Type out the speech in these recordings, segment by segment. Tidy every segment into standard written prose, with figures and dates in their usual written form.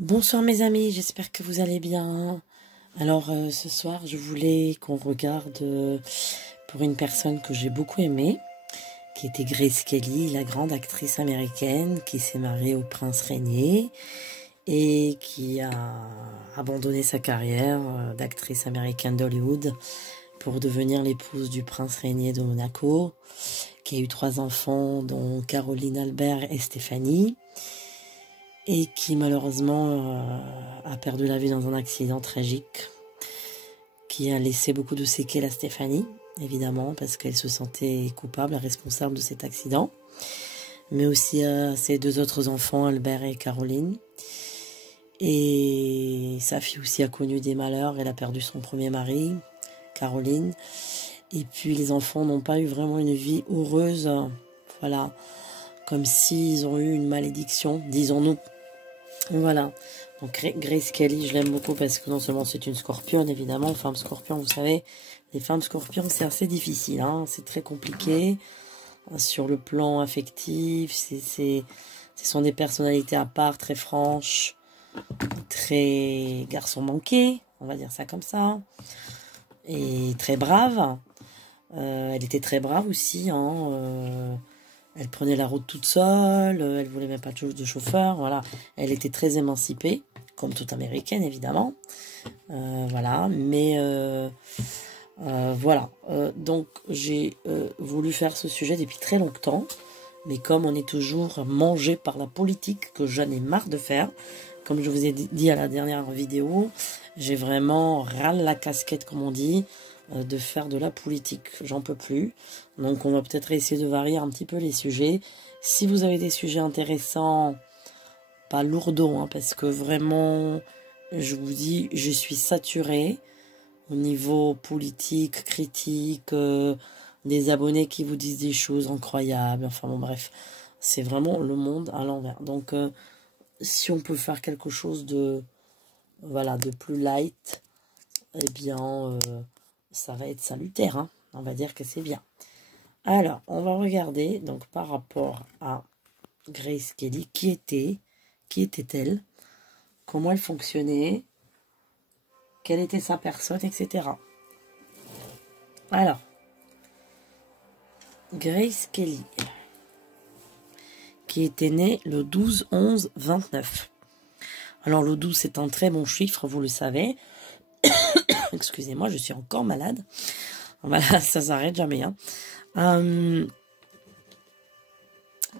Bonsoir mes amis, j'espère que vous allez bien. Alors ce soir je voulais qu'on regarde pour une personne que j'ai beaucoup aimée, qui était Grace Kelly, la grande actrice américaine qui s'est mariée au prince régné et qui a abandonné sa carrière d'actrice américaine d'Hollywood pour devenir l'épouse du prince régné de Monaco, qui a eu 3 enfants dont Caroline, Albert et Stéphanie, et qui malheureusement a perdu la vie dans un accident tragique qui a laissé beaucoup de séquelles à Stéphanie, évidemment, parce qu'elle se sentait coupable, responsable de cet accident, mais aussi à ses 2 autres enfants, Albert et Caroline. Et sa fille aussi a connu des malheurs, elle a perdu son premier mari, Caroline, et puis les enfants n'ont pas eu vraiment une vie heureuse, voilà, comme s'ils ont eu une malédiction, disons-nous. Voilà, donc Grace Kelly, je l'aime beaucoup parce que non seulement c'est une scorpionne, évidemment, femme scorpion, vous savez, les femmes scorpions c'est assez difficile, hein, c'est très compliqué, sur le plan affectif, ce sont des personnalités à part, très franches, très garçon manqué, on va dire ça comme ça, et très brave. Elle était très brave aussi, hein, elle prenait la route toute seule, elle voulait même pas de chauffeur, voilà. Elle était très émancipée, comme toute américaine évidemment, voilà. Mais voilà, donc j'ai voulu faire ce sujet depuis très longtemps, mais comme on est toujours mangé par la politique, que j'en ai marre de faire, comme je vous ai dit à la dernière vidéo, j'ai vraiment ras la casquette, comme on dit, de faire de la politique, j'en peux plus. Donc on va peut-être essayer de varier un petit peu les sujets. Si vous avez des sujets intéressants, pas lourds, hein, parce que vraiment, je vous dis, je suis saturée au niveau politique, critique, des abonnés qui vous disent des choses incroyables, enfin bon bref, c'est vraiment le monde à l'envers. Donc si on peut faire quelque chose de, voilà, de plus light, eh bien ça va être salutaire, hein. On va dire que c'est bien. Alors, on va regarder, donc par rapport à Grace Kelly, qui était-elle, comment elle fonctionnait, quelle était sa personne, etc. Alors, Grace Kelly, qui était née le 12-11-29. Alors, le 12, c'est un très bon chiffre, vous le savez. Excusez-moi, je suis encore malade. Voilà, ça s'arrête jamais, hein.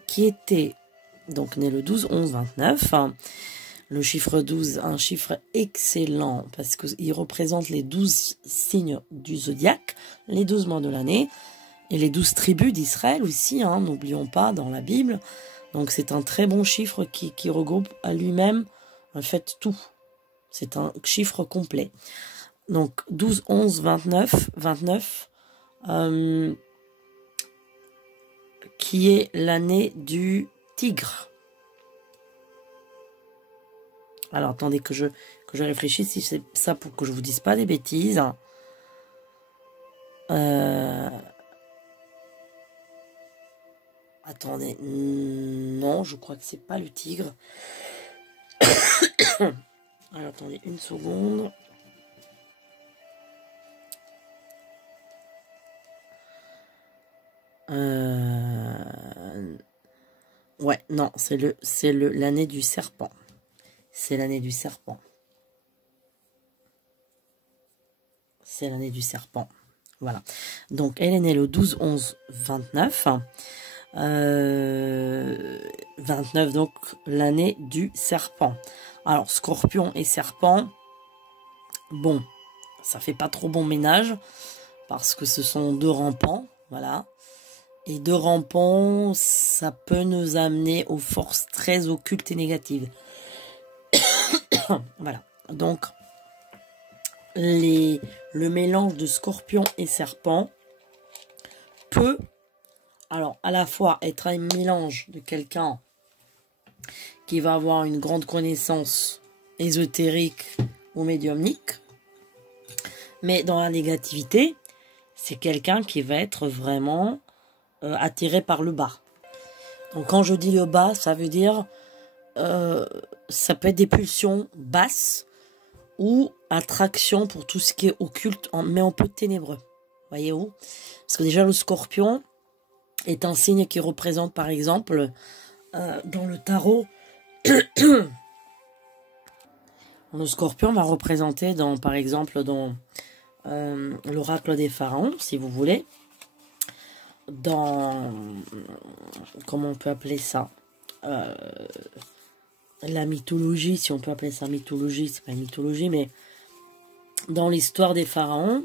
Qui était donc né le 12-11-29. Le chiffre 12, un chiffre excellent parce qu'il représente les 12 signes du zodiaque, les 12 mois de l'année et les 12 tribus d'Israël aussi, hein, n'oublions pas, dans la Bible. Donc c'est un très bon chiffre qui regroupe à lui-même en fait tout. C'est un chiffre complet. Donc 12-11-29, qui est l'année du tigre. Alors attendez que je réfléchisse si c'est ça pour que je vous dise pas des bêtises. Attendez, non, je crois que c'est pas le tigre. Alors attendez une seconde. Ouais, non, c'est l'année du serpent. C'est l'année du serpent. C'est l'année du serpent. Voilà. Donc, elle est née le 12-11-29. 29, donc, l'année du serpent. Alors, scorpion et serpent, bon, ça fait pas trop bon ménage, parce que ce sont 2 rampants, voilà. Et 2 rampants, ça peut nous amener aux forces très occultes et négatives. Voilà. Donc, le mélange de scorpion et serpent peut, alors, à la fois être un mélange de quelqu'un qui va avoir une grande connaissance ésotérique ou médiumnique, mais dans la négativité, c'est quelqu'un qui va être vraiment attiré par le bas. Donc quand je dis le bas, ça veut dire ça peut être des pulsions basses ou attraction pour tout ce qui est occulte, mais un peu ténébreux. Voyez-vous? Parce que déjà, le scorpion est un signe qui représente, par exemple, dans le tarot, le scorpion va représenter, par exemple, dans l'oracle des pharaons, si vous voulez, dans, comment on peut appeler ça, la mythologie, si on peut appeler ça mythologie, c'est pas une mythologie, mais dans l'histoire des pharaons,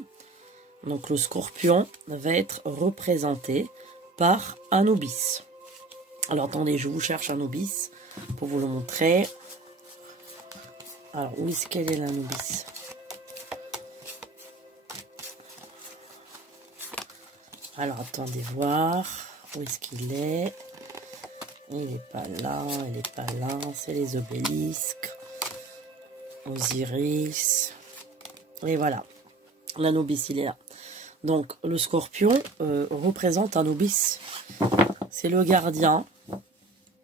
donc le scorpion va être représenté par Anubis. Alors attendez, je vous cherche Anubis pour vous le montrer. Alors où est-ce qu'elle est l'Anubis? Alors attendez voir, où est-ce qu'il est? Il n'est pas là, il n'est pas là, c'est les obélisques, Osiris, et voilà, l'Anubis il est là. Donc le scorpion représente Anubis, c'est le gardien,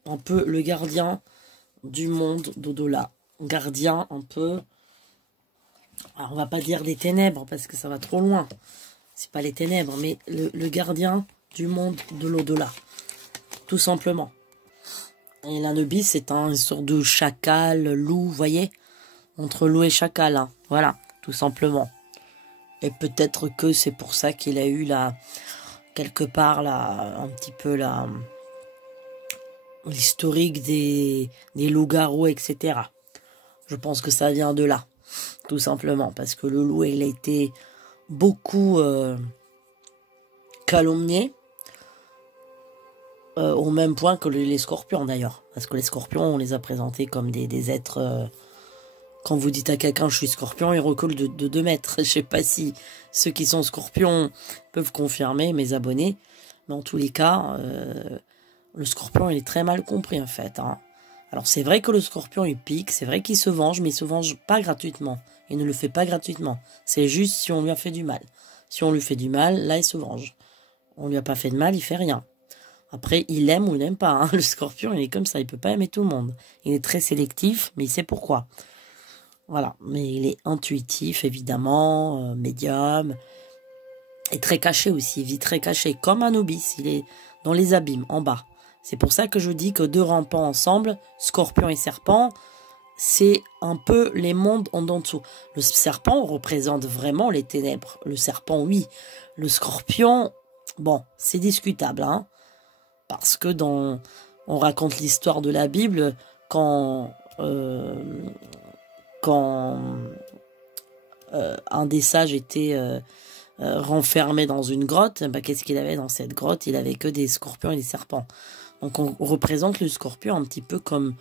un peu le gardien du monde d'au-delà, gardien un peu, alors on va pas dire des ténèbres parce que ça va trop loin, c'est pas les ténèbres, mais le gardien du monde de l'au-delà, tout simplement. Et l'Anubis, c'est une sorte de chacal, loup, vous voyez, entre loup et chacal, hein. Voilà, tout simplement. Et peut-être que c'est pour ça qu'il a eu quelque part un petit peu l'historique des loups-garous, etc. Je pense que ça vient de là, tout simplement, parce que le loup, il a été beaucoup calomnié. Au même point que les scorpions d'ailleurs. Parce que les scorpions, on les a présentés comme des êtres... quand vous dites à quelqu'un je suis scorpion, il recule de 2 mètres. Je sais pas si ceux qui sont scorpions peuvent confirmer, mes abonnés. Mais en tous les cas, le scorpion, il est très mal compris en fait. Hein. Alors c'est vrai que le scorpion, il pique, c'est vrai qu'il se venge, mais il se venge pas gratuitement. Il ne le fait pas gratuitement. C'est juste si on lui a fait du mal. Si on lui fait du mal, là il se venge. On lui a pas fait de mal, il fait rien. Après, il aime ou il n'aime pas. Hein. Le scorpion, il est comme ça. Il peut pas aimer tout le monde. Il est très sélectif, mais il sait pourquoi. Voilà. Mais il est intuitif, évidemment, médium. Et très caché aussi. Il vit très caché. Comme Anubis. Il est dans les abîmes, en bas. C'est pour ça que je dis que 2 rampants ensemble, scorpion et serpent, c'est un peu les mondes en dessous. Le serpent représente vraiment les ténèbres. Le serpent, oui. Le scorpion, bon, c'est discutable, hein. Parce que on raconte l'histoire de la Bible quand un des sages était renfermé dans une grotte, bah, qu'est-ce qu'il avait dans cette grotte? Il avait que des scorpions et des serpents. Donc on représente le scorpion un petit peu comme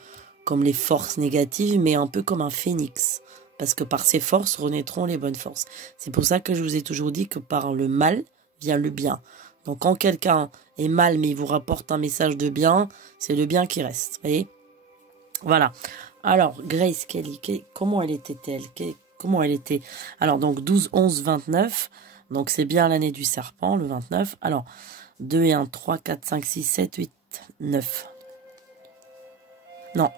les forces négatives, mais un peu comme un phénix. Parce que par ses forces renaîtront les bonnes forces. C'est pour ça que je vous ai toujours dit que par le mal vient le bien. Donc quand quelqu'un est mal mais il vous rapporte un message de bien, c'est le bien qui reste. Vous voyez? Voilà. Alors, Grace Kelly, comment elle était-elle? Comment elle était? Alors, donc 12, 11, 29. Donc c'est bien l'année du serpent, le 29. Alors, 2 et 1, 3, 4, 5, 6, 7, 8, 9. Non,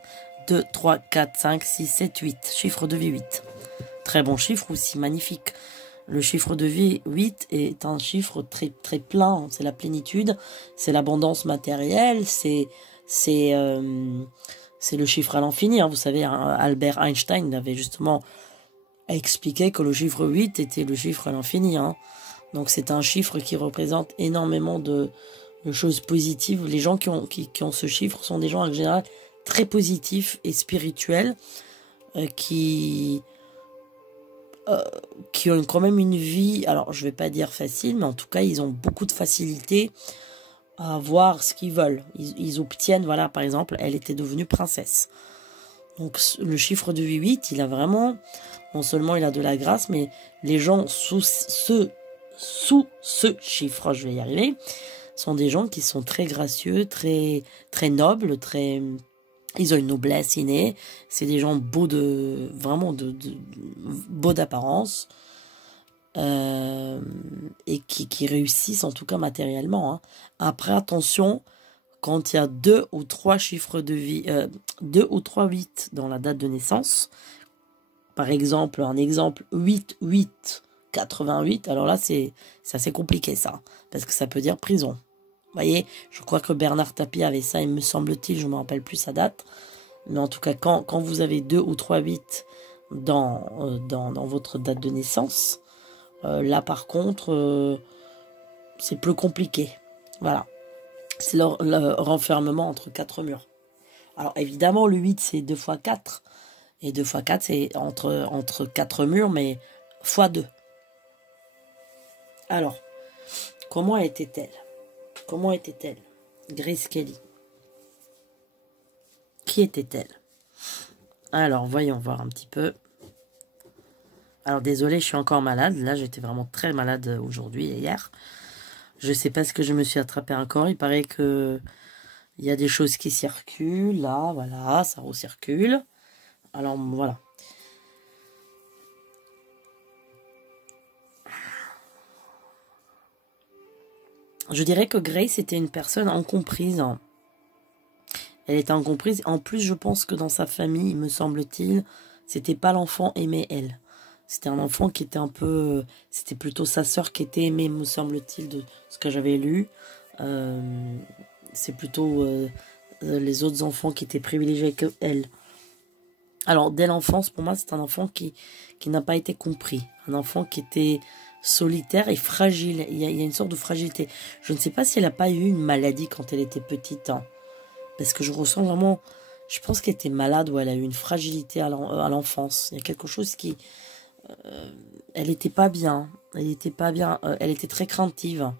2, 3, 4, 5, 6, 7, 8. Chiffre de vie 8. Très bon chiffre aussi, magnifique. Le chiffre de vie 8 est un chiffre très, très plein. C'est la plénitude, c'est l'abondance matérielle, c'est le chiffre à l'infini. Hein. Vous savez, Albert Einstein avait justement expliqué que le chiffre 8 était le chiffre à l'infini. Hein. Donc c'est un chiffre qui représente énormément de choses positives. Les gens qui ont ce chiffre sont des gens en général très positifs et spirituels qui ont quand même une vie, alors je vais pas dire facile, mais en tout cas ils ont beaucoup de facilité à voir ce qu'ils veulent. Ils obtiennent, voilà, par exemple, elle était devenue princesse. Donc le chiffre de 8, il a vraiment, non seulement il a de la grâce, mais les gens sous ce chiffre, je vais y arriver, sont des gens qui sont très gracieux, très, très nobles, très... Ils ont une noblesse innée. C'est des gens beaux beaux d'apparence. Et qui réussissent en tout cas matériellement. Hein. Après, attention, quand il y a 2 ou 3 chiffres de vie, 2 ou 3 8 dans la date de naissance, par exemple, un exemple 8, 8, 88, alors là, c'est assez compliqué ça, parce que ça peut dire prison. Vous voyez, je crois que Bernard Tapie avait ça, il me semble-t-il, je ne me rappelle plus sa date, mais en tout cas, quand vous avez 2 ou 3 8 dans votre date de naissance, là par contre, c'est plus compliqué. Voilà, c'est le renfermement entre 4 murs. Alors évidemment, le 8, c'est 2 fois 4, et 2 fois 4, c'est entre 4 murs, mais fois 2. Alors, comment était-elle? Comment était-elle? Grace Kelly. Qui était-elle? Alors, voyons voir un petit peu. Alors, désolé, je suis encore malade. Là, j'étais vraiment très malade aujourd'hui et hier. Je ne sais pas ce que je me suis attrapé encore. Il paraît que il y a des choses qui circulent. Là, voilà, ça recircule. Alors, voilà. Je dirais que Grace était une personne incomprise. Elle était incomprise. En plus, je pense que dans sa famille, me semble-t-il, c'était pas l'enfant aimé, elle. C'était un enfant qui était un peu... C'était plutôt sa sœur qui était aimée, me semble-t-il, de ce que j'avais lu. C'est plutôt les autres enfants qui étaient privilégiés que elle. Alors, dès l'enfance, pour moi, c'est un enfant qui n'a pas été compris. Un enfant qui était solitaire et fragile. Il y a une sorte de fragilité. Je ne sais pas si elle n'a pas eu une maladie quand elle était petite. Hein, parce que je ressens vraiment... Je pense qu'elle était malade ou elle a eu une fragilité à l'enfance. Il y a quelque chose qui... elle n'était pas bien. Elle n'était pas bien. Elle était très craintive.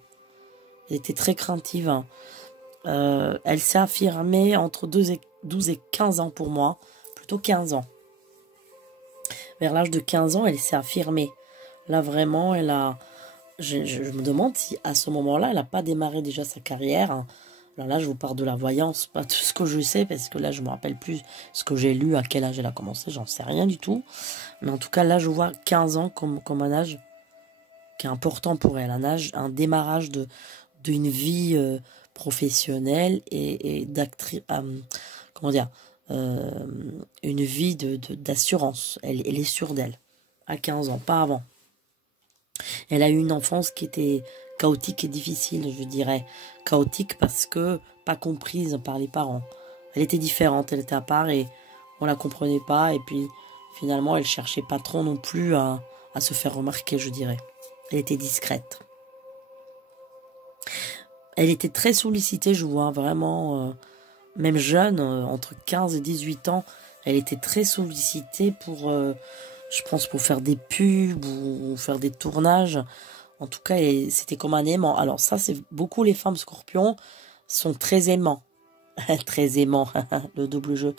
Elle était très craintive. Elle s'est affirmée entre 12 et 15 ans pour moi. Plutôt 15 ans. Vers l'âge de 15 ans, elle s'est affirmée. Là, vraiment, elle a... Je me demande si, à ce moment-là, elle n'a pas démarré déjà sa carrière. Alors là, je vous parle de la voyance, pas tout ce que je sais, parce que là, je ne me rappelle plus ce que j'ai lu, à quel âge elle a commencé, j'en sais rien du tout. Mais en tout cas, là, je vois 15 ans comme un âge qui est important pour elle. Un démarrage d'une vie professionnelle et d'actrice... comment dire une vie d'assurance. Elle est sûre d'elle. À 15 ans, pas avant. Elle a eu une enfance qui était chaotique et difficile, je dirais. Chaotique parce que pas comprise par les parents. Elle était différente, elle était à part et on la comprenait pas. Et puis finalement, elle cherchait pas trop non plus à se faire remarquer, je dirais. Elle était discrète. Elle était très sollicitée, je vois, vraiment... même jeune, entre 15 et 18 ans, elle était très sollicitée pour, je pense, pour faire des pubs ou faire des tournages. En tout cas, c'était comme un aimant. Alors ça, c'est beaucoup les femmes scorpions sont très aimants. Très aimants, le double jeu.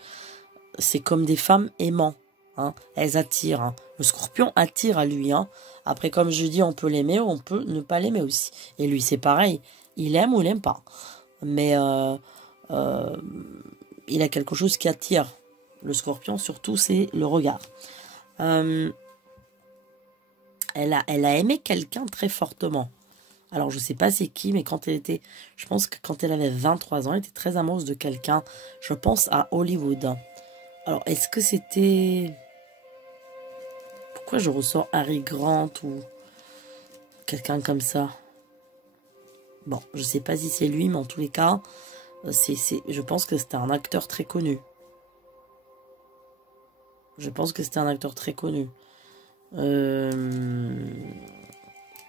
C'est comme des femmes aimants. Hein. Elles attirent. Hein. Le scorpion attire à lui. Hein. Après, comme je dis, on peut l'aimer ou on peut ne pas l'aimer aussi. Et lui, c'est pareil. Il aime ou il n'aime pas. Mais... il a quelque chose qui attire le scorpion, surtout c'est le regard. Elle a aimé quelqu'un très fortement. Alors je sais pas c'est qui, mais je pense que quand elle avait 23 ans, elle était très amoureuse de quelqu'un. Je pense à Hollywood. Alors est-ce que c'était... Pourquoi je ressens Harry Grant ou quelqu'un comme ça? Bon, je sais pas si c'est lui, mais en tous les cas... je pense que c'était un acteur très connu. Je pense que c'était un acteur très connu.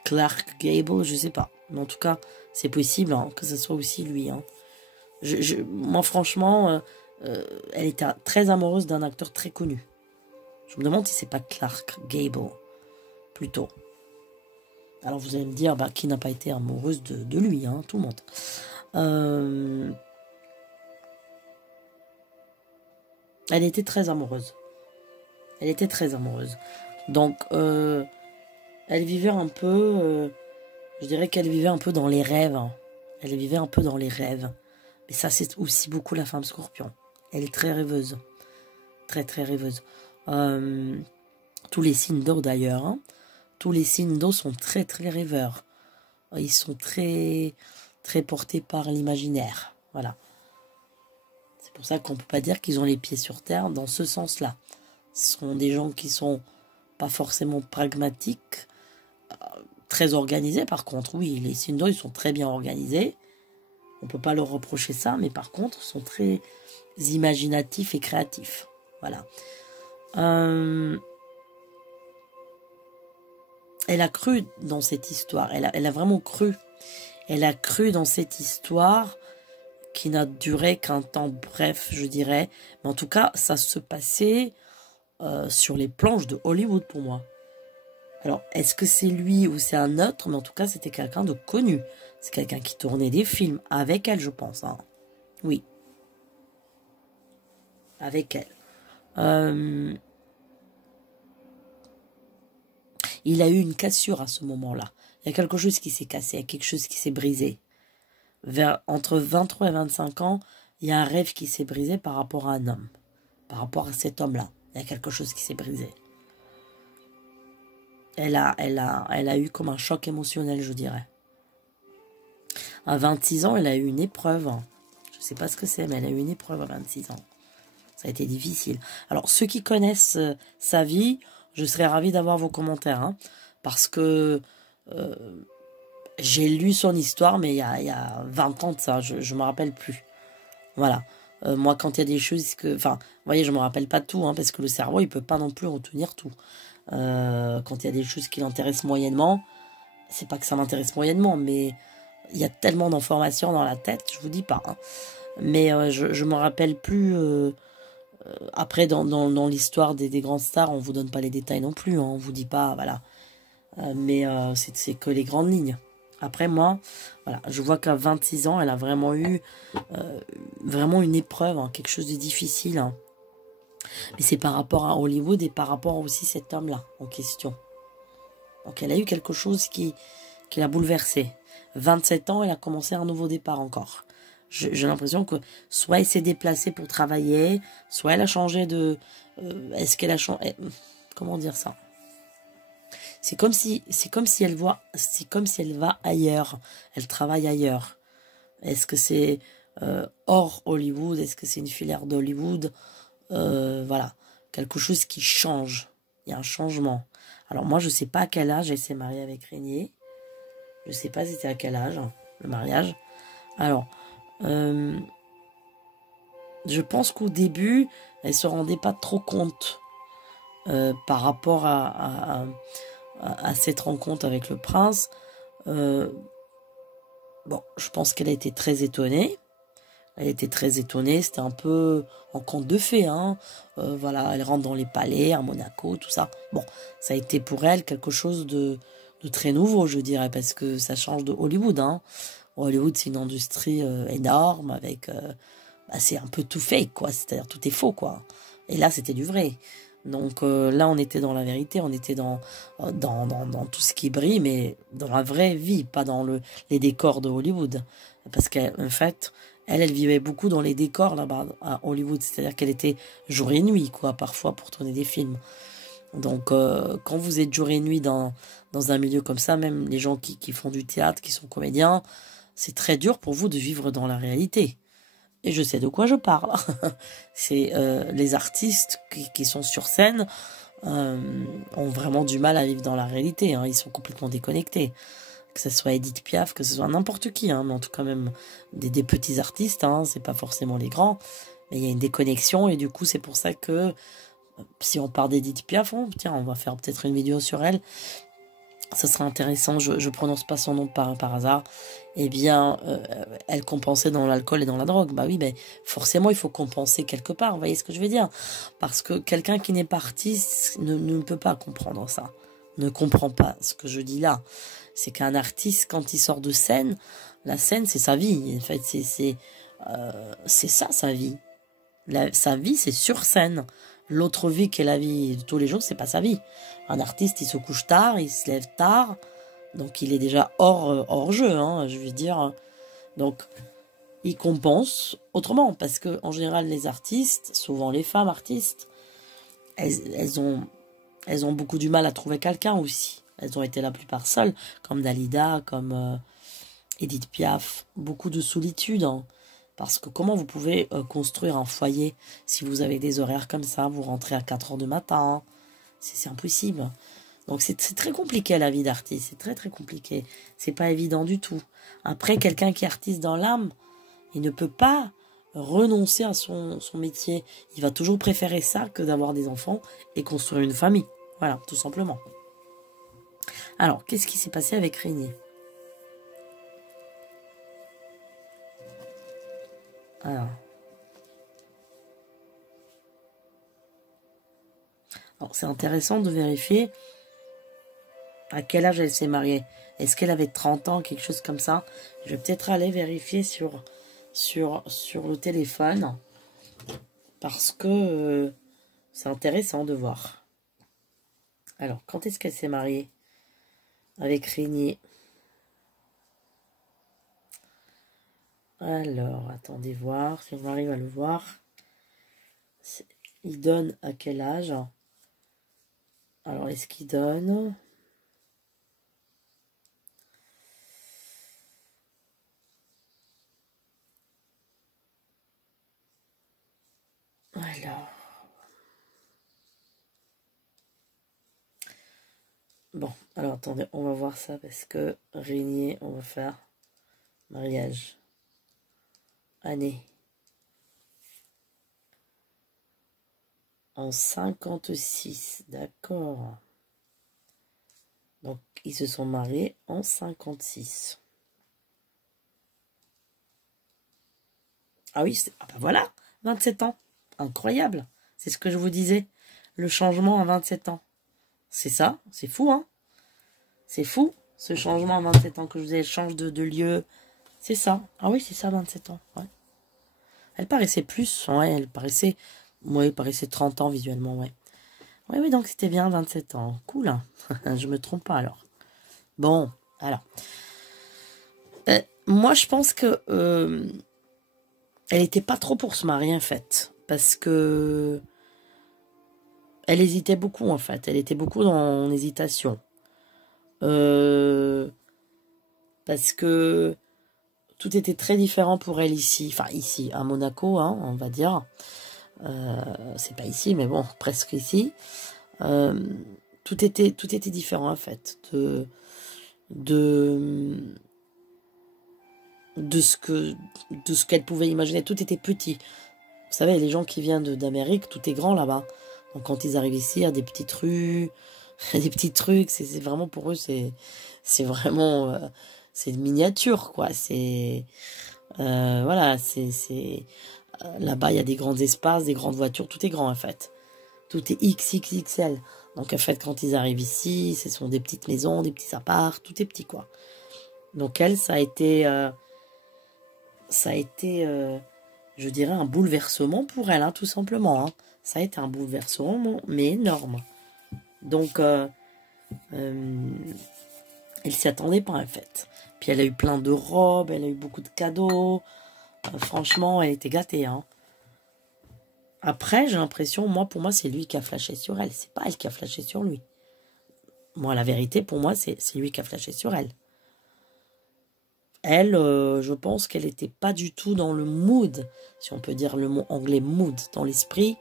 Clark Gable, je sais pas. Mais en tout cas, c'est possible hein, que ce soit aussi lui. Hein. Moi, franchement, elle était très amoureuse d'un acteur très connu. Je me demande si c'est pas Clark Gable, plutôt. Alors vous allez me dire, qui n'a pas été amoureuse de lui, hein, tout le monde. Elle était très amoureuse. Elle était très amoureuse. Donc, elle vivait un peu... je dirais qu'elle vivait un peu dans les rêves. Hein. Elle vivait un peu dans les rêves. Mais ça, c'est aussi beaucoup la femme scorpion. Elle est très rêveuse. Très, très rêveuse. Tous les signes d'eau, d'ailleurs. Hein. Tous les signes d'eau sont très, très rêveurs. Ils sont très, très portés par l'imaginaire. Voilà. pour ça qu'on ne peut pas dire qu'ils ont les pieds sur terre dans ce sens-là. Ce sont des gens qui sont pas forcément pragmatiques, très organisés par contre. Oui, les Sindoh, ils sont très bien organisés. On ne peut pas leur reprocher ça, mais par contre, ils sont très imaginatifs et créatifs. Voilà. Elle a cru dans cette histoire. Elle a vraiment cru. Elle a cru dans cette histoire qui n'a duré qu'un temps bref, je dirais. Mais en tout cas, ça se passait sur les planches de Hollywood pour moi. Alors, est-ce que c'est lui ou c'est un autre? Mais en tout cas, c'était quelqu'un de connu. C'est quelqu'un qui tournait des films avec elle, je pense. Hein. Oui. Avec elle. Il a eu une cassure à ce moment-là. Il y a quelque chose qui s'est cassé, il y a quelque chose qui s'est brisé. Entre 23 et 25 ans, il y a un rêve qui s'est brisé par rapport à un homme. Par rapport à cet homme-là. Il y a quelque chose qui s'est brisé. Elle a eu comme un choc émotionnel, je dirais. À 26 ans, elle a eu une épreuve. Je ne sais pas ce que c'est, mais elle a eu une épreuve à 26 ans. Ça a été difficile. Alors, ceux qui connaissent sa vie, je serais ravie d'avoir vos commentaires. Hein, parce que j'ai lu son histoire, mais il y a 20 ans de ça. Je ne me rappelle plus. Voilà. Moi, quand il y a des choses que... Enfin, vous voyez, je ne me rappelle pas de tout, hein, parce que le cerveau, il ne peut pas non plus retenir tout. Quand il y a des choses qui l'intéressent moyennement, c'est pas que ça m'intéresse moyennement, mais il y a tellement d'informations dans la tête, je vous dis pas. Hein. Mais je me rappelle plus... après, dans l'histoire des grandes stars, on vous donne pas les détails non plus, hein, on vous dit pas, voilà. Mais c'est que les grandes lignes. Après, moi, voilà, je vois qu'à 26 ans, elle a vraiment eu vraiment une épreuve, hein, quelque chose de difficile. Hein. Mais c'est par rapport à Hollywood et par rapport aussi à cet homme-là en question. Donc elle a eu quelque chose qui l'a bouleversée. 27 ans, elle a commencé un nouveau départ encore. J'ai l'impression que soit elle s'est déplacée pour travailler, soit elle a changé de... est-ce qu'elle a changé... Comment dire ça? C'est comme si elle va ailleurs. Elle travaille ailleurs. Est-ce que c'est hors Hollywood? Est-ce que c'est une filière d'Hollywood? Voilà, quelque chose qui change. Il y a un changement. Alors moi, je sais pas à quel âge elle s'est mariée avec Régnier. Je sais pas c'était à quel âge, hein, le mariage. Alors, je pense qu'au début, elle se rendait pas trop compte par rapport à cette rencontre avec le prince. Bon, je pense qu'elle a été très étonnée. Elle était très étonnée, c'était un peu en conte de fées. Hein. Voilà, elle rentre dans les palais, à Monaco, tout ça. Bon, ça a été pour elle quelque chose de très nouveau, je dirais, parce que ça change de Hollywood. Hein. Hollywood, c'est une industrie énorme, avec... c'est un peu tout fake, quoi. C'est-à-dire tout est faux, quoi. Et là, c'était du vrai. Donc là, on était dans la vérité, on était dans tout ce qui brille, mais dans la vraie vie, pas dans les décors de Hollywood. Parce qu'en fait... Elle vivait beaucoup dans les décors là-bas à Hollywood. C'est-à-dire qu'elle était jour et nuit, quoi, parfois, pour tourner des films. Donc, quand vous êtes jour et nuit dans un milieu comme ça, même les gens qui font du théâtre, qui sont comédiens, c'est très dur pour vous de vivre dans la réalité. Et je sais de quoi je parle. C'est les artistes qui sont sur scène ont vraiment du mal à vivre dans la réalité. Hein. Ils sont complètement déconnectés. Que ce soit Edith Piaf, que ce soit n'importe qui, hein, mais en tout cas même des petits artistes, hein, c'est pas forcément les grands, mais il y a une déconnexion et du coup c'est pour ça que si on part d'Edith Piaf, tiens, on va faire peut-être une vidéo sur elle, ça serait intéressant, je prononce pas son nom par hasard, eh bien elle compensait dans l'alcool et dans la drogue, bah oui, mais forcément il faut compenser quelque part, vous voyez ce que je veux dire, parce que quelqu'un qui n'est pas artiste ne peut pas comprendre ça, ne comprend pas ce que je dis là. C'est qu'un artiste, quand il sort de scène, la scène, c'est sa vie. En fait, c'est ça, sa vie. Sa vie, c'est sur scène. L'autre vie qui est la vie de tous les jours, c'est pas sa vie. Un artiste, il se couche tard, il se lève tard. Donc, il est déjà hors jeu, hein, je veux dire. Donc, il compense autrement. Parce que en général, les artistes, souvent les femmes artistes, elles ont beaucoup du mal à trouver quelqu'un aussi. Elles ont été la plupart seules, comme Dalida, comme Edith Piaf. Beaucoup de solitude. Hein. Parce que comment vous pouvez construire un foyer si vous avez des horaires comme ça, vous rentrez à 4 heures du matin, c'est impossible. Donc c'est très compliqué la vie d'artiste, c'est très compliqué. C'est pas évident du tout. Après, quelqu'un qui est artiste dans l'âme, il ne peut pas renoncer à son métier. Il va toujours préférer ça que d'avoir des enfants et construire une famille. Voilà, tout simplement. Alors, qu'est-ce qui s'est passé avec Régnier? Alors, c'est intéressant de vérifier à quel âge elle s'est mariée. Est-ce qu'elle avait 30 ans, quelque chose comme ça? Je vais peut-être aller vérifier sur le téléphone. Parce que c'est intéressant de voir. Alors, quand est-ce qu'elle s'est mariée avec Régnier? Alors, attendez voir si on arrive à le voir. Il donne à quel âge? Alors, est-ce qu'il donne... Alors... Bon, alors attendez, on va voir ça parce que Régnier, on va faire mariage. Année. En 56, d'accord. Donc, ils se sont mariés en 56. Ah oui, ah bah voilà, 27 ans. Incroyable. C'est ce que je vous disais. Le changement à 27 ans. C'est ça, c'est fou, hein. C'est fou, ce changement à 27 ans que je vous ai change de lieu. C'est ça. Ah oui, c'est ça, 27 ans. Ouais. Elle paraissait plus, ouais, elle paraissait 30 ans visuellement, ouais. Oui, oui, donc c'était bien 27 ans. Cool, hein. Je me trompe pas alors. Bon, alors. Moi, je pense que elle était pas trop pour se marier, en fait. Parce que elle hésitait beaucoup, en fait. Elle était beaucoup en hésitation. Parce que tout était très différent pour elle ici. Enfin, ici, à Monaco, hein, on va dire. C'est pas ici, mais bon, presque ici. Tout était différent, en fait. De ce qu'elle pouvait imaginer. Tout était petit. Vous savez, les gens qui viennent d'Amérique, tout est grand là-bas. Donc quand ils arrivent ici, il y a des petites rues, des petits trucs. C'est vraiment pour eux, c'est vraiment c'est une miniature, quoi. C'est voilà, c'est là-bas il y a des grands espaces, des grandes voitures, tout est grand en fait. Tout est XXXL. Donc en fait, quand ils arrivent ici, ce sont des petites maisons, des petits apparts, tout est petit, quoi. Donc elle, ça a été je dirais, un bouleversement pour elle, hein, tout simplement. Hein. Ça a été un bouleversement, mais énorme. Donc, elle s'y attendait pas, en fait. Puis elle a eu plein de robes, elle a eu beaucoup de cadeaux. Franchement, elle était gâtée. Hein. Après, j'ai l'impression, pour moi, c'est lui qui a flashé sur elle. C'est pas elle qui a flashé sur lui. Moi, la vérité, pour moi, c'est lui qui a flashé sur elle. Elle, je pense qu'elle n'était pas du tout dans le mood, si on peut dire le mot anglais mood, dans l'esprit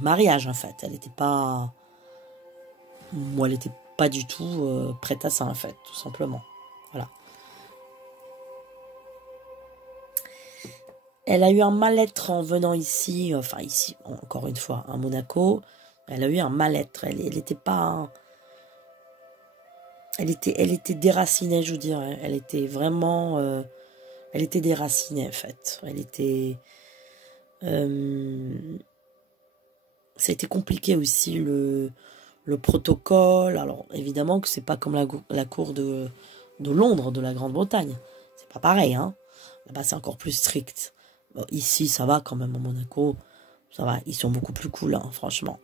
mariage en fait. Elle n'était pas... Moi, elle n'était pas du tout prête à ça en fait, tout simplement. Voilà. Elle a eu un mal-être en venant ici, enfin ici, encore une fois, à Monaco. Elle a eu un mal-être. Elle n'était pas... Elle était déracinée, je veux dire. Elle était vraiment... elle était déracinée, en fait. Elle était... ça a été compliqué aussi, le protocole. Alors, évidemment que c'est pas comme la cour de Londres, de la Grande-Bretagne. C'est pas pareil, hein. Là-bas, c'est encore plus strict. Bon, ici, ça va quand même, à Monaco. Ça va, ils sont beaucoup plus cool, hein, franchement.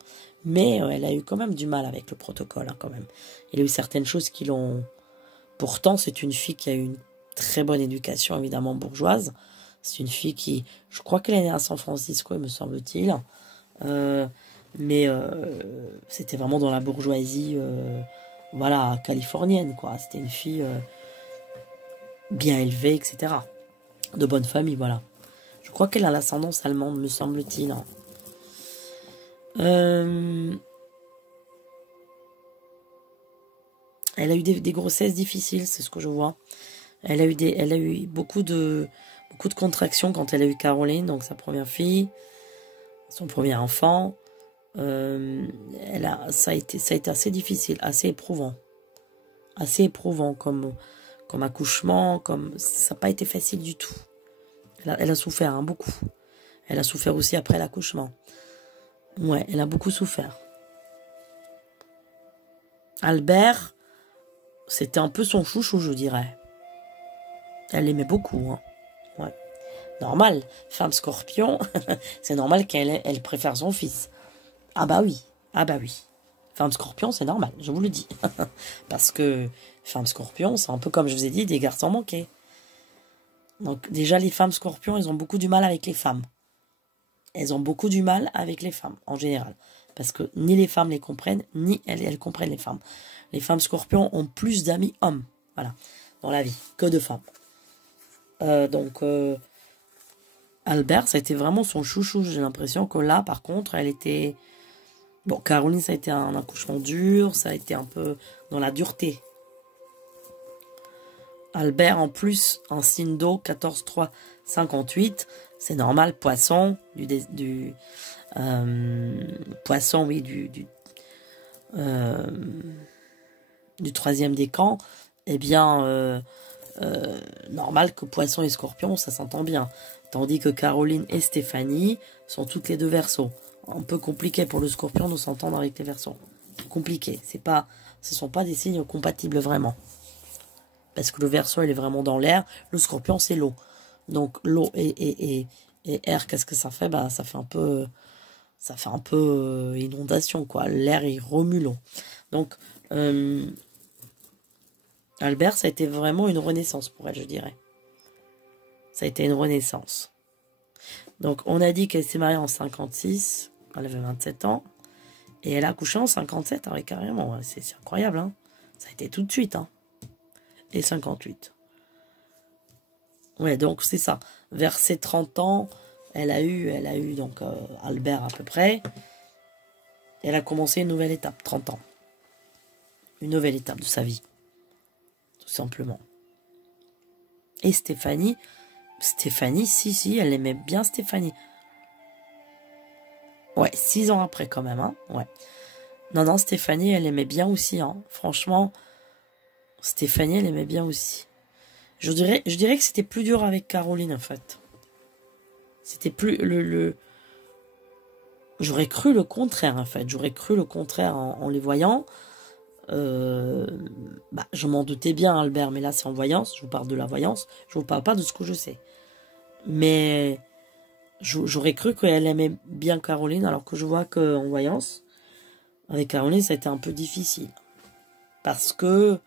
Mais elle a eu quand même du mal avec le protocole, hein, quand même. Il y a eu certaines choses qui l'ont... Pourtant, c'est une fille qui a eu une très bonne éducation, évidemment, bourgeoise. C'est une fille qui... Je crois qu'elle est née à San Francisco, me semble-t-il. Mais c'était vraiment dans la bourgeoisie, voilà, californienne, quoi. C'était une fille bien élevée, etc. De bonne famille, voilà. Je crois qu'elle a l'ascendance allemande, me semble-t-il. Elle a eu des grossesses difficiles, c'est ce que je vois. Elle a eu beaucoup de contractions quand elle a eu Caroline, donc sa première fille, son premier enfant. Ça a été assez difficile, assez éprouvant. Assez éprouvant comme accouchement, ça n'a pas été facile du tout. Elle a souffert, hein, beaucoup. Elle a souffert aussi après l'accouchement. Ouais, elle a beaucoup souffert. Albert, c'était un peu son chouchou, je dirais. Elle l'aimait beaucoup, hein. Ouais. Normal, femme scorpion, c'est normal qu'elle préfère son fils. Ah bah oui, Femme scorpion, c'est normal, je vous le dis. Parce que femme scorpion, c'est un peu comme je vous ai dit, des garçons manqués. Donc déjà, les femmes scorpions, elles ont beaucoup du mal avec les femmes. Elles ont beaucoup du mal avec les femmes, en général. Parce que ni les femmes les comprennent, ni elles comprennent les femmes. Les femmes scorpions ont plus d'amis hommes, voilà, dans la vie, que de femmes. Albert, ça a été vraiment son chouchou. J'ai l'impression que là, par contre, elle était... Bon, Caroline, ça a été un accouchement dur, ça a été un peu dans la dureté. Albert, en plus, un signe d'eau, 14-3-58, c'est normal, poisson, poisson, oui, du troisième décan, eh bien, normal que poisson et scorpion, ça s'entend bien. Tandis que Caroline et Stéphanie sont toutes les deux Verseaux. Un peu compliqué pour le scorpion de s'entendre avec les Verseaux. Compliqué, ce sont pas des signes compatibles vraiment. Parce que le Verseau, il est vraiment dans l'air, le scorpion, c'est l'eau. Donc l'eau et air, qu'est-ce que ça fait? Bah, ça fait un peu inondation, quoi. L'air, il remue l'eau. Donc, Albert, ça a été vraiment une renaissance pour elle, je dirais. Ça a été une renaissance. Donc, on a dit qu'elle s'est mariée en 56, elle avait 27 ans, et elle a accouché en 57, hein, carrément. Ouais, c'est incroyable, hein. Ça a été tout de suite, hein. Et 58. Ouais, donc c'est ça. Vers ses 30 ans, elle a eu donc Albert à peu près. Elle a commencé une nouvelle étape, 30 ans. Une nouvelle étape de sa vie. Tout simplement. Et Stéphanie, si, elle aimait bien Stéphanie. Ouais, 6 ans après quand même, hein. Ouais. Non, Stéphanie, elle aimait bien aussi, hein. Franchement, Stéphanie, elle aimait bien aussi. Je dirais que c'était plus dur avec Caroline, en fait. C'était plus J'aurais cru le contraire, en fait. J'aurais cru le contraire en les voyant. Je m'en doutais bien, Albert, mais là, c'est en voyance. Je vous parle de la voyance. Je vous parle pas de ce que je sais. Mais j'aurais cru qu'elle aimait bien Caroline, alors que je vois qu'en voyance, avec Caroline, ça a été un peu difficile. Parce que j'ai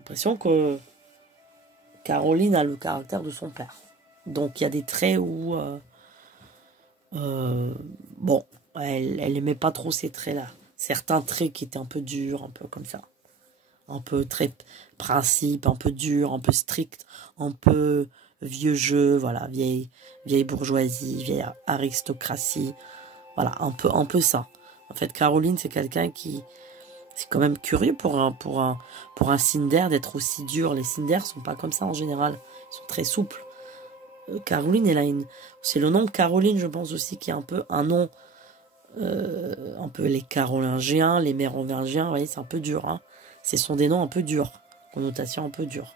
l'impression que Caroline a le caractère de son père. Donc, il y a des traits où... elle aimait pas trop ces traits-là. Certains traits qui étaient un peu durs, un peu comme ça. Un peu très principe, un peu dur, un peu strict, un peu vieux jeu, voilà, vieille bourgeoisie, vieille aristocratie. Voilà, un peu ça. En fait, Caroline, c'est quelqu'un qui... C'est quand même curieux pour un signe d'air d'être aussi dur. Les signes d'air sont pas comme ça en général. Ils sont très souples. Caroline, elle a une... C'est le nom de Caroline, je pense aussi, qui est un peu un nom... un peu les carolingiens, les mérovingiens, vous voyez, c'est un peu dur. Hein. Ce sont des noms un peu durs. Connotation un peu dure.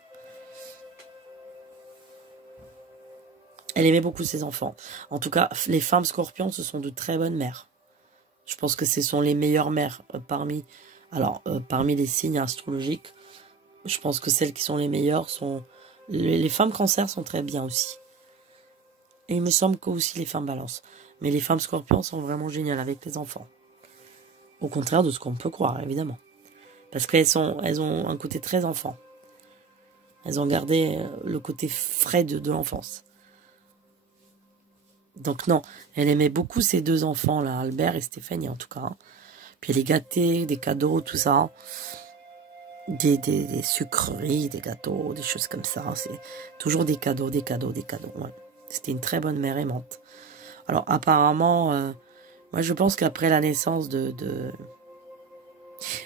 Elle aimait beaucoup ses enfants. En tout cas, les femmes scorpions, ce sont de très bonnes mères. Je pense que ce sont les meilleures mères parmi les signes astrologiques. Je pense que celles qui sont les meilleures sont... Les femmes cancer sont très bien aussi. Et il me semble que aussi les femmes balance. Mais les femmes scorpions sont vraiment géniales avec les enfants. Au contraire de ce qu'on peut croire, évidemment. Parce qu'elles ont un côté très enfant. Elles ont gardé le côté frais de l'enfance. Donc non, elle aimait beaucoup ces deux enfants-là, Albert et Stéphanie en tout cas. Hein. Puis elle est gâtée, des cadeaux, tout ça. Des sucreries, des gâteaux, des choses comme ça. C'est toujours des cadeaux. Ouais. C'était une très bonne mère aimante. Alors apparemment, moi je pense qu'après la naissance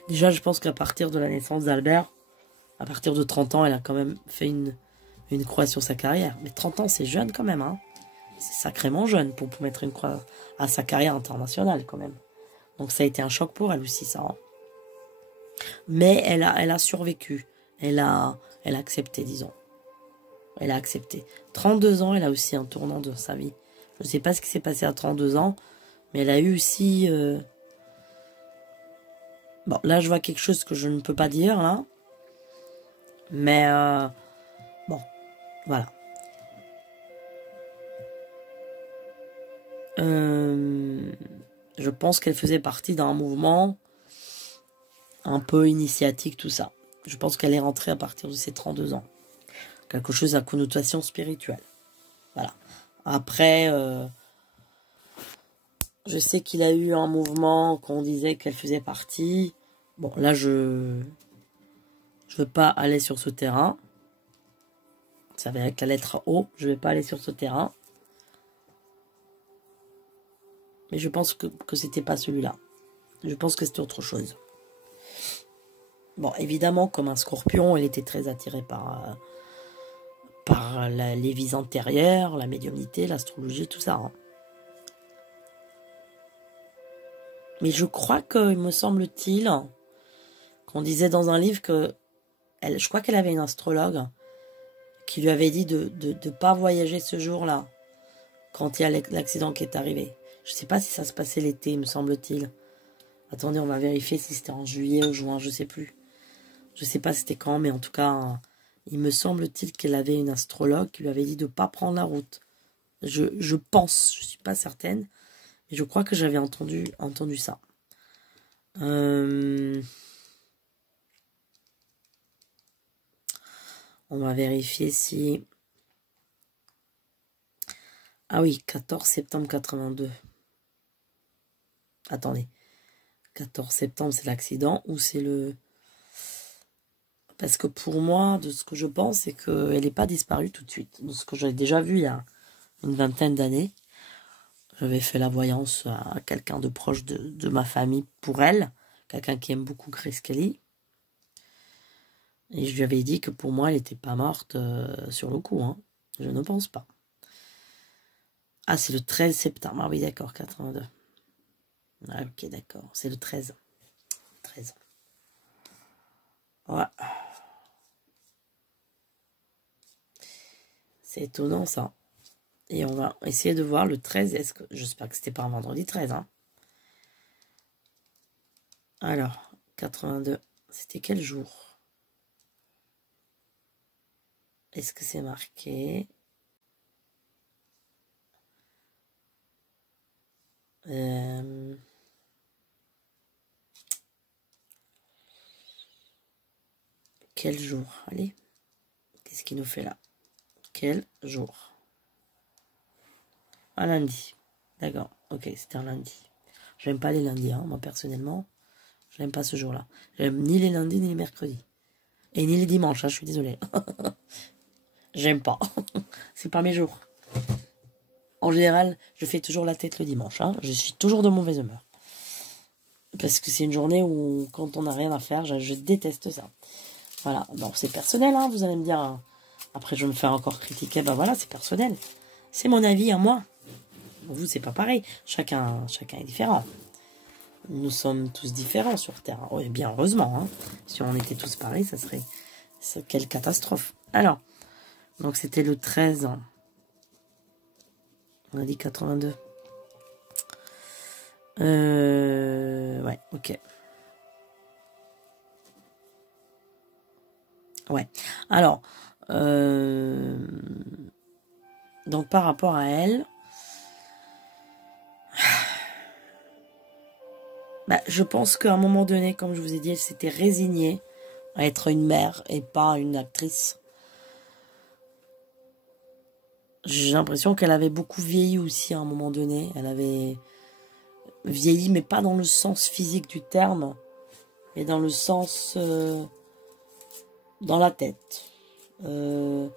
Déjà je pense qu'à partir de la naissance d'Albert, à partir de 30 ans, elle a quand même fait une croix sur sa carrière. Mais 30 ans, c'est jeune quand même, hein. C'est sacrément jeune pour mettre une croix à sa carrière internationale quand même. Donc ça a été un choc pour elle aussi, ça. Hein. Mais elle a survécu. Elle a accepté, disons. Elle a accepté. 32 ans, elle a aussi un tournant de sa vie. Je ne sais pas ce qui s'est passé à 32 ans, mais elle a eu aussi... Bon, là, je vois quelque chose que je ne peux pas dire, là. Mais, bon, voilà. Je pense qu'elle faisait partie d'un mouvement un peu initiatique, tout ça. Je pense qu'elle est rentrée à partir de ses 32 ans. Quelque chose à connotation spirituelle. Voilà. Après, je sais qu'il a eu un mouvement qu'on disait qu'elle faisait partie. Bon, là, je veux pas aller sur ce terrain. Ça va avec la lettre O. Je vais pas aller sur ce terrain. Mais je pense que c'était pas celui-là. Je pense que c'était autre chose. Bon, évidemment, comme un scorpion, elle était très attirée par les vies antérieures, la médiumnité, l'astrologie, tout ça. Hein. Mais je crois qu'il me semble-t-il qu'on disait dans un livre que... je crois qu'elle avait une astrologue qui lui avait dit de ne pas voyager ce jour-là, quand il y a l'accident qui est arrivé. Je ne sais pas si ça se passait l'été, me semble-t-il. Attendez, on va vérifier si c'était en juillet ou juin, je ne sais plus. Je ne sais pas c'était quand, mais en tout cas, il me semble-t-il qu'elle avait une astrologue qui lui avait dit de ne pas prendre la route. Je pense, je ne suis pas certaine, mais je crois que j'avais entendu ça. On va vérifier si... Ah oui, 14 septembre 82. Attendez. 14 septembre, c'est l'accident ou c'est le... Parce que pour moi, de ce que je pense, c'est qu'elle n'est pas disparue tout de suite. De ce que j'avais déjà vu il y a une vingtaine d'années. J'avais fait la voyance à quelqu'un de proche de ma famille pour elle. Quelqu'un qui aime beaucoup Grace Kelly. Et je lui avais dit que pour moi, elle n'était pas morte sur le coup. Hein. Je ne pense pas. Ah, c'est le 13 septembre. Ah oui, d'accord, 82. Ah, ok, d'accord. C'est le 13. 13. Ouais. C'est étonnant, ça. Et on va essayer de voir le 13. J'espère que c'était pas un vendredi 13. Hein. Alors, 82. C'était quel jour? Est-ce que c'est marqué? Quel jour? Allez. Qu'est-ce qu'il nous fait là? Quel jour? Un lundi. D'accord. Ok, c'était un lundi. J'aime pas les lundis, hein, moi personnellement. J'aime pas ce jour-là. J'aime ni les lundis ni les mercredis. Et ni les dimanches, hein, je suis désolée. J'aime pas. C'est pas mes jours. En général, je fais toujours la tête le dimanche. Hein. Je suis toujours de mauvaise humeur. Parce que c'est une journée où, quand on n'a rien à faire, je déteste ça. Voilà. Bon, c'est personnel, hein, vous allez me dire. Hein. Après, je vais me faire encore critiquer. Ben voilà, c'est personnel. C'est mon avis à moi. Vous, c'est pas pareil. Chacun est différent. Nous sommes tous différents sur Terre. Oui, bien heureusement. Hein. Si on était tous pareils, ça serait... Quelle catastrophe. Alors, donc c'était le 13. On a dit 82. Ouais, ok. Ouais. Alors, donc par rapport à elle, je pense qu'à un moment donné, comme je vous ai dit, elle s'était résignée à être une mère et pas une actrice. J'ai l'impression qu'elle avait beaucoup vieilli aussi à un moment donné. Elle avait vieilli, mais pas dans le sens physique du terme, mais dans le sens... dans la tête. Elle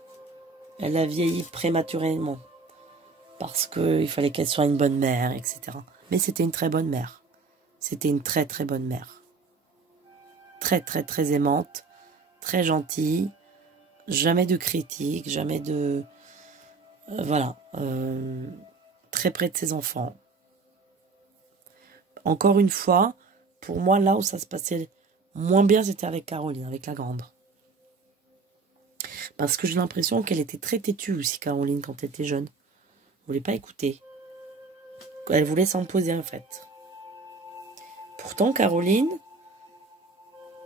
a vieilli prématurément. parce qu'il fallait qu'elle soit une bonne mère, etc. Mais c'était une très bonne mère. C'était une très très bonne mère. Très très très aimante, très gentille, jamais de critique, jamais de... voilà. Très près de ses enfants. Encore une fois, pour moi, là où ça se passait moins bien, c'était avec Caroline, avec la grande. Parce que j'ai l'impression qu'elle était très têtue aussi, Caroline, quand elle était jeune. Elle voulait pas écouter. Elle voulait s'imposer, en fait. Pourtant, Caroline,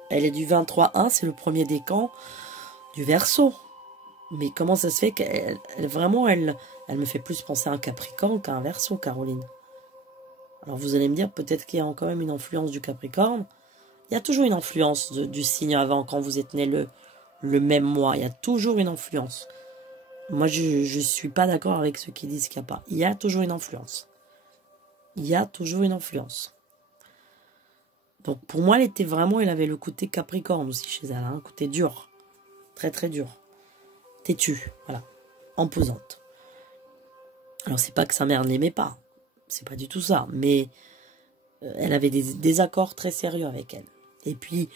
elle est du 23-1, c'est le premier décan du Verseau. Mais comment ça se fait qu'elle me fait plus penser à un Capricorne qu'à un Verseau, Caroline. Alors vous allez me dire, peut-être qu'il y a quand même une influence du Capricorne. Il y a toujours une influence du signe avant, quand vous êtes né le même mois. Il y a toujours une influence. Moi, je ne suis pas d'accord avec ceux qui disent qu'il n'y a pas. Il y a toujours une influence. Il y a toujours une influence. Donc pour moi, elle avait le côté Capricorne aussi chez elle. Un côté dur. Très très dur. Têtue, voilà. Imposante. Alors c'est pas que sa mère ne l'aimait pas. C'est pas du tout ça. Mais elle avait des désaccords très sérieux avec elle. Et puis,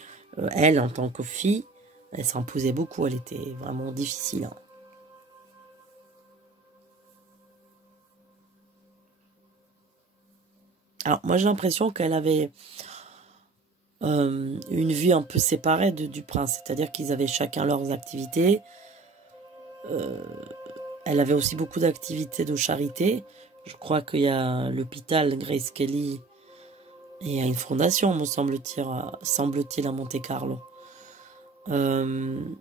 elle, en tant que fille, elle s'imposait beaucoup. Elle était vraiment difficile. Hein. Alors, moi, j'ai l'impression qu'elle avait une vie un peu séparée du prince. C'est-à-dire qu'ils avaient chacun leurs activités. Elle avait aussi beaucoup d'activités de charité. Je crois qu'il y a l'hôpital Grace Kelly et il y a une fondation, me semble-t-il, à Monte-Carlo. Il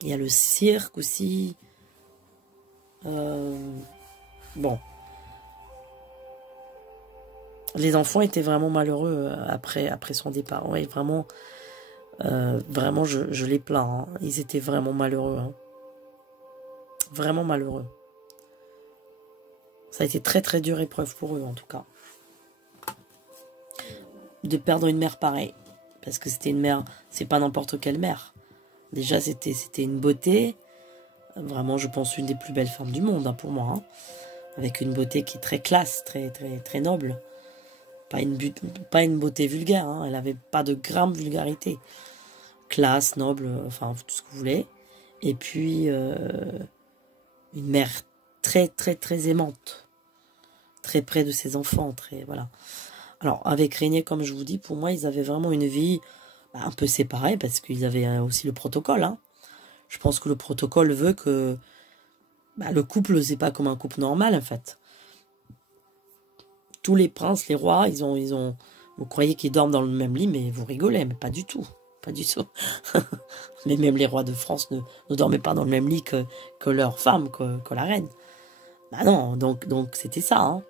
y a le cirque aussi. Bon. Les enfants étaient vraiment malheureux après son départ. Oui, vraiment, vraiment, je les plains. Hein. Ils étaient vraiment malheureux. Hein. Vraiment malheureux. Ça a été très très dure épreuve pour eux en tout cas. De perdre une mère pareille. Parce que c'était une mère, c'est pas n'importe quelle mère. Déjà c'était une beauté. Vraiment je pense une des plus belles femmes du monde hein, pour moi. Hein. Avec une beauté qui est très classe, très très très noble. Pas une beauté vulgaire. Hein. Elle avait pas de gramme vulgarité. Classe, noble, enfin tout ce que vous voulez. Et puis une mère très très très aimante. Très près de ses enfants, très voilà. Alors, avec Régnier, comme je vous dis, pour moi, ils avaient vraiment une vie un peu séparée, parce qu'ils avaient aussi le protocole. Hein. Je pense que le protocole veut que le couple, c'est pas comme un couple normal, en fait. Tous les princes, les rois, ils ont... Vous croyez qu'ils dorment dans le même lit, mais vous rigolez, mais pas du tout. Pas du tout. Mais même les rois de France ne dormaient pas dans le même lit que leur femme, que la reine. Bah non, donc c'était ça, hein.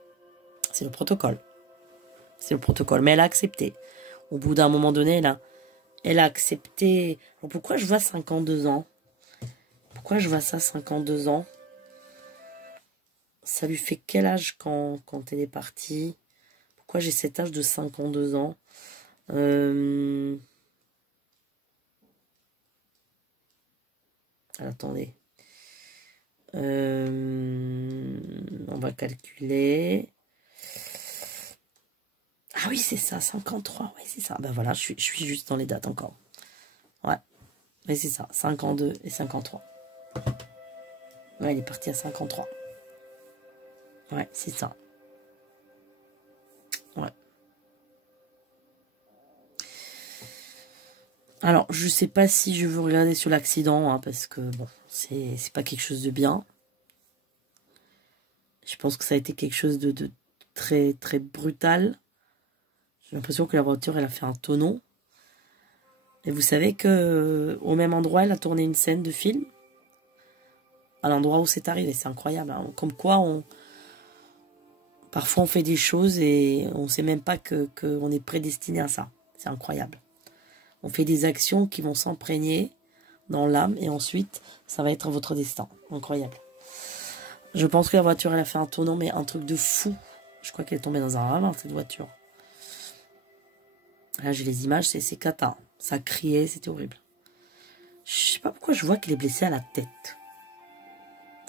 C'est le protocole. C'est le protocole. Mais elle a accepté. Au bout d'un moment donné, elle a accepté. Alors pourquoi je vois 52 ans? Pourquoi je vois ça, 52 ans? Ça lui fait quel âge quand elle est partie? Pourquoi j'ai cet âge de 52 ans? Attendez. On va calculer. Ah oui, c'est ça, 53. Oui, c'est ça. Ben voilà, je suis juste dans les dates encore. Ouais. Oui, c'est ça, 52 et 53. Ouais, il est parti à 53. Ouais, c'est ça. Ouais. Alors, je sais pas si je veux regarder sur l'accident, hein, parce que, bon, c'est pas quelque chose de bien. Je pense que ça a été quelque chose de très, très brutal. J'ai l'impression que la voiture, elle a fait un tonneau. Et vous savez que au même endroit, elle a tourné une scène de film. À l'endroit où c'est arrivé, c'est incroyable. Hein. Comme quoi, parfois on fait des choses et on ne sait même pas qu'on est prédestiné à ça. C'est incroyable. On fait des actions qui vont s'imprégner dans l'âme et ensuite, ça va être votre destin. Incroyable. Je pense que la voiture, elle a fait un tournant, mais un truc de fou. Je crois qu'elle est tombée dans un ravin, cette voiture. Là, j'ai les images, c'est cata. Ça criait, c'était horrible. Je sais pas pourquoi je vois qu'elle est blessée à la tête.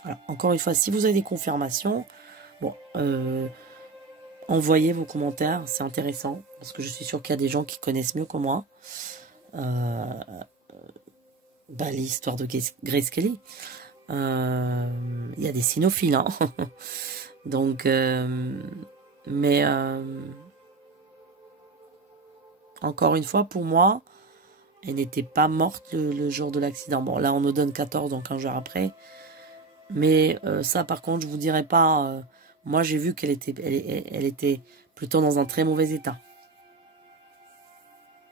Voilà. Encore une fois, si vous avez des confirmations, bon, envoyez vos commentaires, c'est intéressant, parce que je suis sûre qu'il y a des gens qui connaissent mieux que moi l'histoire de Grace Kelly. Il y a des cynophiles, hein. Donc, encore une fois, pour moi, elle n'était pas morte le jour de l'accident. Bon, là, on nous donne 14, donc un jour après. Mais ça, par contre, je vous dirais pas... moi, j'ai vu qu'elle était, elle était plutôt dans un très mauvais état.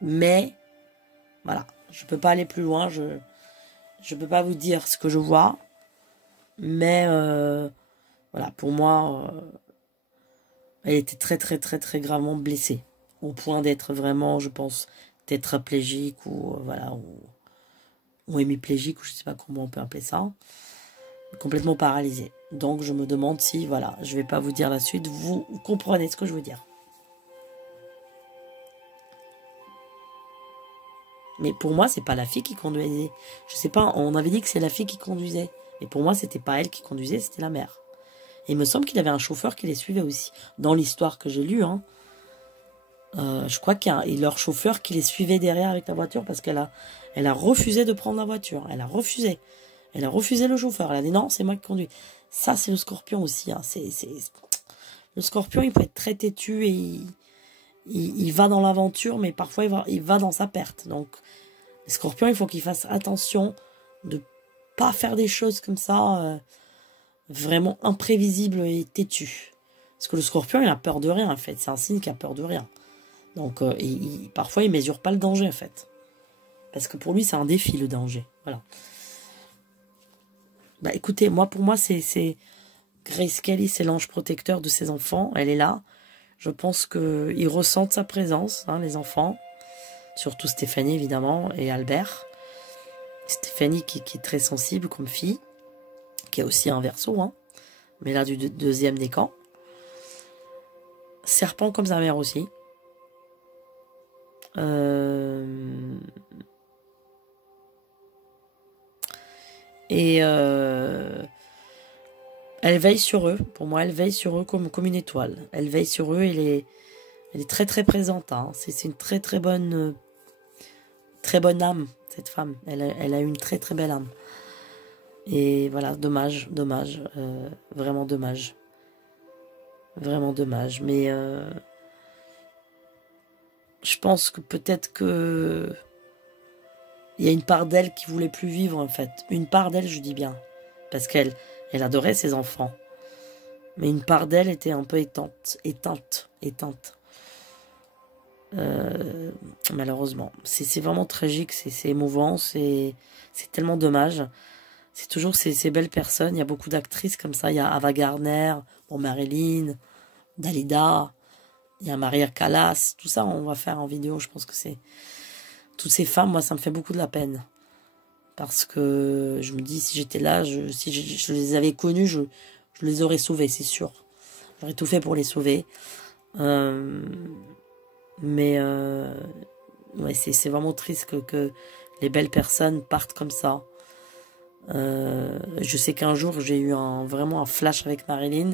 Mais, voilà, je peux pas aller plus loin. Je peux pas vous dire ce que je vois. Mais, voilà, pour moi, elle était très, très, très, très gravement blessée. Au point d'être vraiment, je pense, tétraplégique ou, voilà, ou hémiplégique, ou je sais pas comment on peut appeler ça. Complètement paralysée. Donc, je me demande si, voilà, je vais pas vous dire la suite. Vous comprenez ce que je veux dire. Mais pour moi, c'est pas la fille qui conduisait. Je sais pas, on avait dit que c'est la fille qui conduisait. Et pour moi, c'était pas elle qui conduisait, c'était la mère. Et il me semble qu'il avait un chauffeur qui les suivait aussi. Dans l'histoire que j'ai lue, hein. Je crois qu'il y a leur chauffeur qui les suivait derrière avec la voiture parce qu'elle a refusé de prendre la voiture. Elle a refusé. Elle a refusé le chauffeur. Elle a dit non, c'est moi qui conduis. Ça, c'est le scorpion aussi. Hein. Le scorpion, il peut être très têtu et il va dans l'aventure, mais parfois il va dans sa perte. Donc, le scorpion, il faut qu'il fasse attention de pas faire des choses comme ça, vraiment imprévisibles et têtues. Parce que le scorpion, il a peur de rien, en fait. C'est un signe qui a peur de rien. Donc, parfois, il mesure pas le danger, en fait. Parce que pour lui, c'est un défi, le danger. Voilà. Bah, écoutez, pour moi, c'est Grace Kelly, c'est l'ange protecteur de ses enfants. Elle est là. Je pense qu'ils ressentent sa présence, hein, les enfants. Surtout Stéphanie, évidemment, et Albert. Stéphanie, qui est très sensible comme fille. Qui est aussi un Verseau, hein. Mais là, du deuxième décan. Serpent comme sa mère aussi. Et elle veille sur eux. Pour moi, elle veille sur eux comme une étoile. Elle veille sur eux. Elle est très très présente. Hein. C'est une très très bonne âme, cette femme. Elle a une très très belle âme. Et voilà, dommage. Vraiment dommage. Vraiment dommage. Mais je pense que peut-être que il y a une part d'elle qui voulait plus vivre, en fait. Une part d'elle, je dis bien. Parce qu'elle adorait ses enfants. Mais une part d'elle était un peu éteinte. Malheureusement. C'est vraiment tragique, c'est émouvant, c'est tellement dommage. C'est toujours ces belles personnes. Il y a beaucoup d'actrices comme ça. Il y a Ava Gardner, Marilyn, Dalida, il y a Maria Callas. Tout ça, on va faire en vidéo. Je pense que c'est... Toutes ces femmes, moi, ça me fait beaucoup de la peine. Parce que je me dis, si j'étais là, si je les avais connues, je les aurais sauvées, c'est sûr. J'aurais tout fait pour les sauver. Mais ouais, c'est vraiment triste que les belles personnes partent comme ça. Je sais qu'un jour, j'ai eu vraiment un flash avec Marilyn.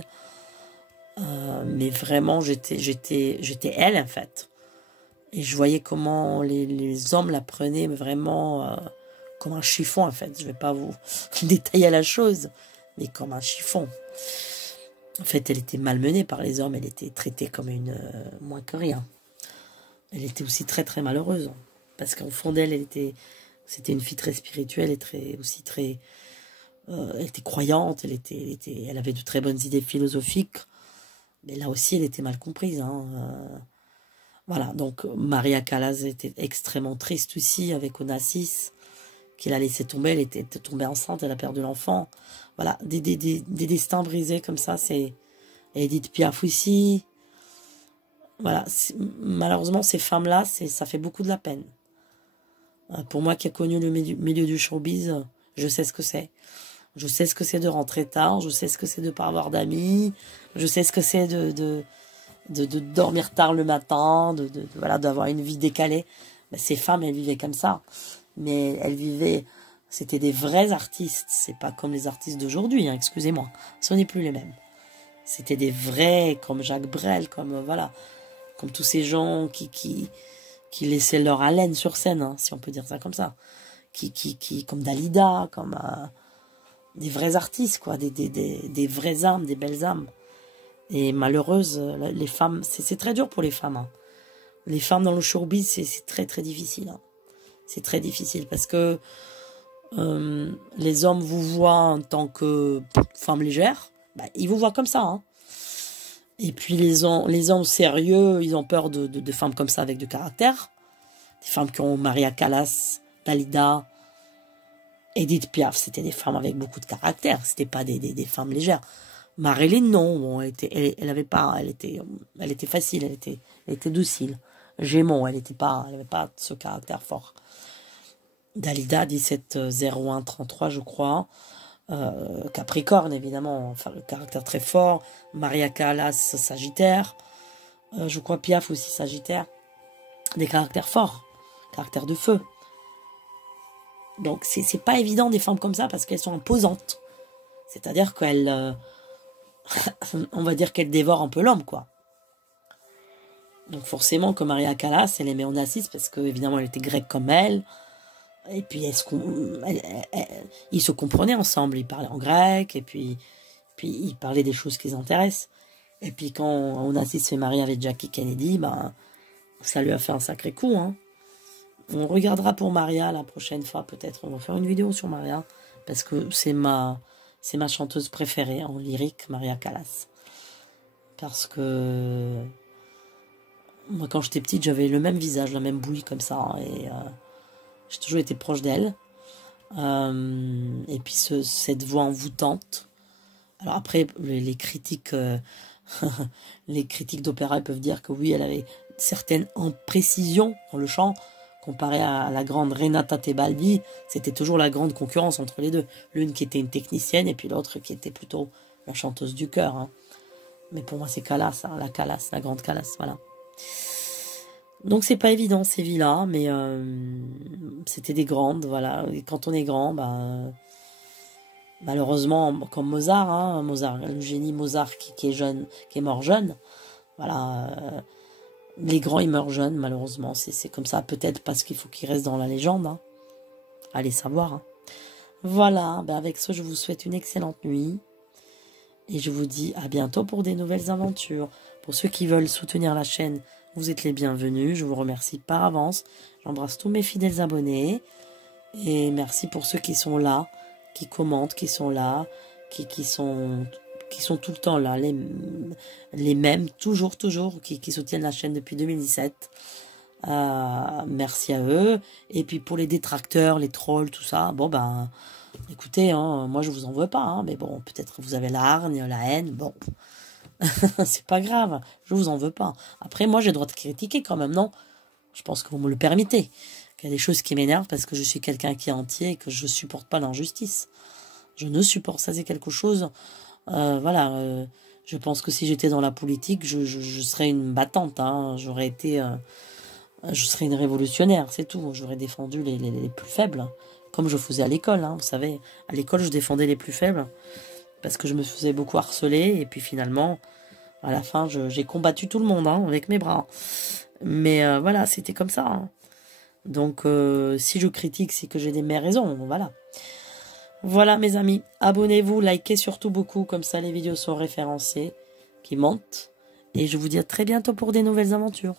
Mais vraiment, j'étais elle, en fait. Et je voyais comment les hommes la prenaient vraiment comme un chiffon, en fait. Je ne vais pas vous détailler la chose, mais comme un chiffon. En fait, elle était malmenée par les hommes. Elle était traitée comme une moins que rien. Elle était aussi très, très malheureuse. Parce qu'en fond d'elle, c'était une fille très spirituelle et elle était croyante. Elle avait de très bonnes idées philosophiques. Mais là aussi, elle était mal comprise. Hein. Voilà, donc Maria Callas était extrêmement triste aussi avec Onassis, qu'il a laissé tomber. Elle était tombée enceinte, elle a perdu l'enfant. Voilà, des destins brisés comme ça, c'est Edith Piaf aussi. Voilà, malheureusement, ces femmes-là, ça fait beaucoup de la peine. Pour moi qui ai connu le milieu du showbiz, je sais ce que c'est. Je sais ce que c'est de rentrer tard, je sais ce que c'est de ne pas avoir d'amis, je sais ce que c'est de dormir tard le matin, voilà, d'avoir une vie décalée. Ben, ces femmes, elles vivaient comme ça. Mais elles vivaient C'était des vrais artistes. C'est pas comme les artistes d'aujourd'hui, hein, excusez-moi. Ce n'est plus les mêmes. C'était des vrais, comme Jacques Brel, comme voilà, comme tous ces gens qui laissaient leur haleine sur scène, hein, si on peut dire ça comme ça. Comme Dalida, comme des vrais artistes, quoi, des vraies âmes, des belles âmes. Et malheureuses, les femmes, c'est très dur pour les femmes. Hein. Les femmes dans le showbiz, c'est très très difficile. Hein. C'est très difficile parce que les hommes vous voient en tant que femme légère, bah, ils vous voient comme ça. Hein. Et puis les hommes sérieux, ils ont peur de femmes comme ça avec du caractère. Des femmes qui ont Maria Callas, Dalida, Edith Piaf, c'était des femmes avec beaucoup de caractère. C'était pas des femmes légères. Marilyn, non, bon, elle était facile, elle était docile. Gémeaux, elle n'avait pas ce caractère fort. Dalida, 17-01-33, je crois. Capricorne, évidemment, enfin, le caractère très fort. Maria Callas, Sagittaire. Je crois Piaf aussi, Sagittaire. Des caractères forts, caractère de feu. Donc, c'est pas évident des femmes comme ça parce qu'elles sont imposantes. C'est-à-dire qu'elles... on va dire qu'elles dévorent un peu l'homme, quoi. Donc, forcément, que Maria Callas, elle aimait Onassis parce que, évidemment, elle était grecque comme elle. Et puis, ils se comprenaient ensemble. Ils parlaient en grec. Et puis ils parlaient des choses qui les intéressent. Et puis, quand Onassis s'est marié avec Jackie Kennedy, ben, ça lui a fait un sacré coup. Hein. On regardera pour Maria la prochaine fois, peut-être. On va faire une vidéo sur Maria. Parce que c'est ma chanteuse préférée en lyrique, Maria Callas. Parce que moi, quand j'étais petite, j'avais le même visage, la même bouille comme ça. Hein, et j'ai toujours été proche d'elle. Et puis cette voix envoûtante. Alors après, les critiques les critiques d'opéra peuvent dire que oui, elle avait certaines imprécisions dans le chant. Comparé à la grande Renata Tebaldi, c'était toujours la grande concurrence entre les deux. L'une qui était une technicienne et puis l'autre qui était plutôt la chanteuse du cœur. Hein. Mais pour moi, c'est Callas, hein, la grande Callas, voilà. Donc c'est pas évident ces vies-là, mais c'était des grandes, voilà. Et quand on est grand, bah, malheureusement, comme Mozart, hein, le génie Mozart qui est jeune, qui est mort jeune, voilà. Les grands, ils meurent jeunes, malheureusement. C'est comme ça, peut-être parce qu'il faut qu'ils restent dans la légende. Hein. Allez savoir. Hein. Voilà, ben avec ça, je vous souhaite une excellente nuit. Et je vous dis à bientôt pour des nouvelles aventures. Pour ceux qui veulent soutenir la chaîne, vous êtes les bienvenus. Je vous remercie par avance. J'embrasse tous mes fidèles abonnés. Et merci pour ceux qui sont là, qui commentent, qui sont là, qui sont tout le temps là, les mêmes, toujours, qui soutiennent la chaîne depuis 2017. Merci à eux. Et puis pour les détracteurs, les trolls, tout ça, bon ben, écoutez, hein, moi je vous en veux pas, hein, mais bon, peut-être vous avez la hargne, la haine, bon, c'est pas grave, je vous en veux pas. Après, moi j'ai le droit de critiquer quand même, non? Je pense que vous me le permettez. Qu'il y a des choses qui m'énervent parce que je suis quelqu'un qui est entier et que je supporte pas l'injustice. Je ne supporte ça, c'est quelque chose... voilà, je pense que si j'étais dans la politique, je serais une battante, hein, je serais une révolutionnaire, c'est tout. J'aurais défendu les plus faibles, comme je faisais à l'école, hein, vous savez. À l'école, je défendais les plus faibles, parce que je me faisais beaucoup harceler, et puis finalement, à la fin, j'ai combattu tout le monde, hein, avec mes bras. Mais voilà, c'était comme ça. Hein. Donc, si je critique, c'est que j'ai des mes raisons, voilà. Voilà mes amis, abonnez-vous, likez surtout beaucoup, comme ça les vidéos sont référencées, qui montent. Et je vous dis à très bientôt pour des nouvelles aventures.